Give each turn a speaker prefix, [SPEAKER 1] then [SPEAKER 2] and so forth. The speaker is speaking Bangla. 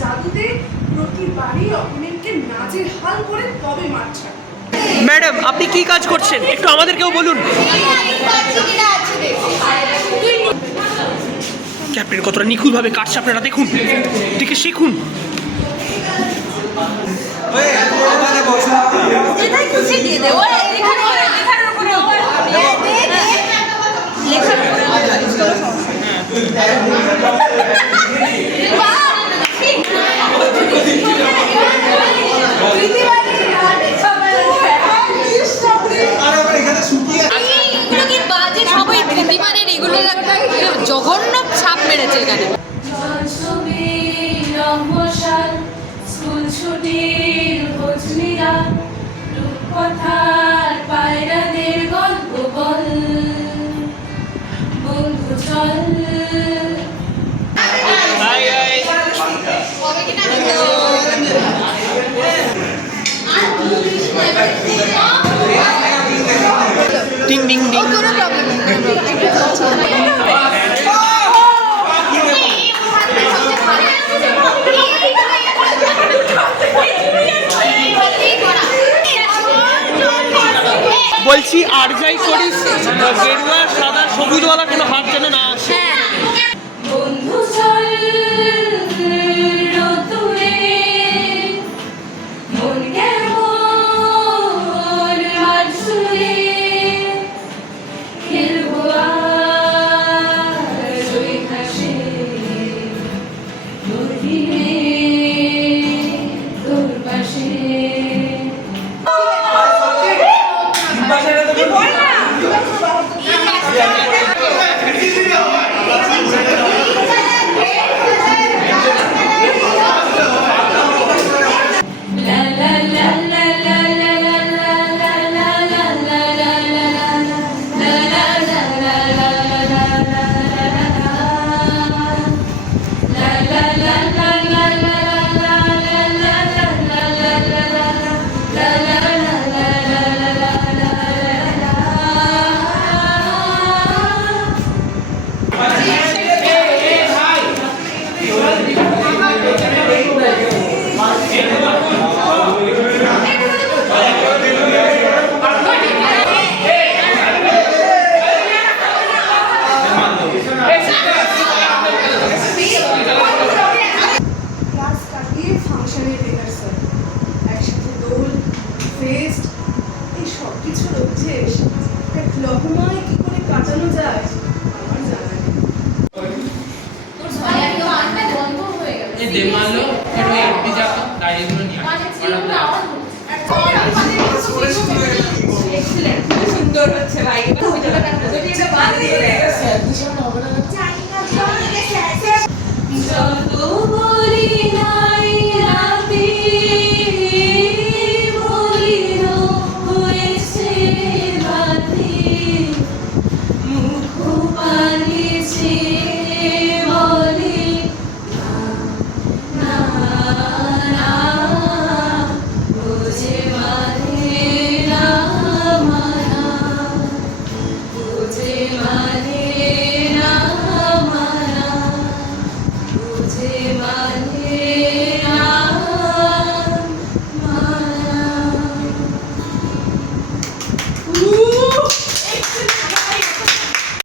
[SPEAKER 1] জাদুতে প্রতিবারই অপোনেন্টকে নাজের হাল করে তবে ম্যাডাম আপনি কি কাজ করছেন? একটু আমাদেরকেও বলুন। ক্যাপ্টেন কতটা নিখুঁতভাবে কাটছে আপনারা দেখুন। দেখে শিখুন।
[SPEAKER 2] এটাই দিয়ে
[SPEAKER 3] দেবো কুটির খোঁজনিরা রূপকথার পায়রাদের গল্প বল। বন্ধু চল।
[SPEAKER 1] Ding ding ding. বলছি আর যাই করিস গেরুয়া সাদা সবুজওয়ালা কোনো হাত যেন না আসে।
[SPEAKER 4] একসাথে দোল ফেস্ট এই সব কিছুর অভ্যেস একটা ক্লবমায়
[SPEAKER 5] జయమాల్లో ఇక్కడ ఎంపీ జాబ్ దాయిలో
[SPEAKER 2] সুন্দর হচ্ছে ভাই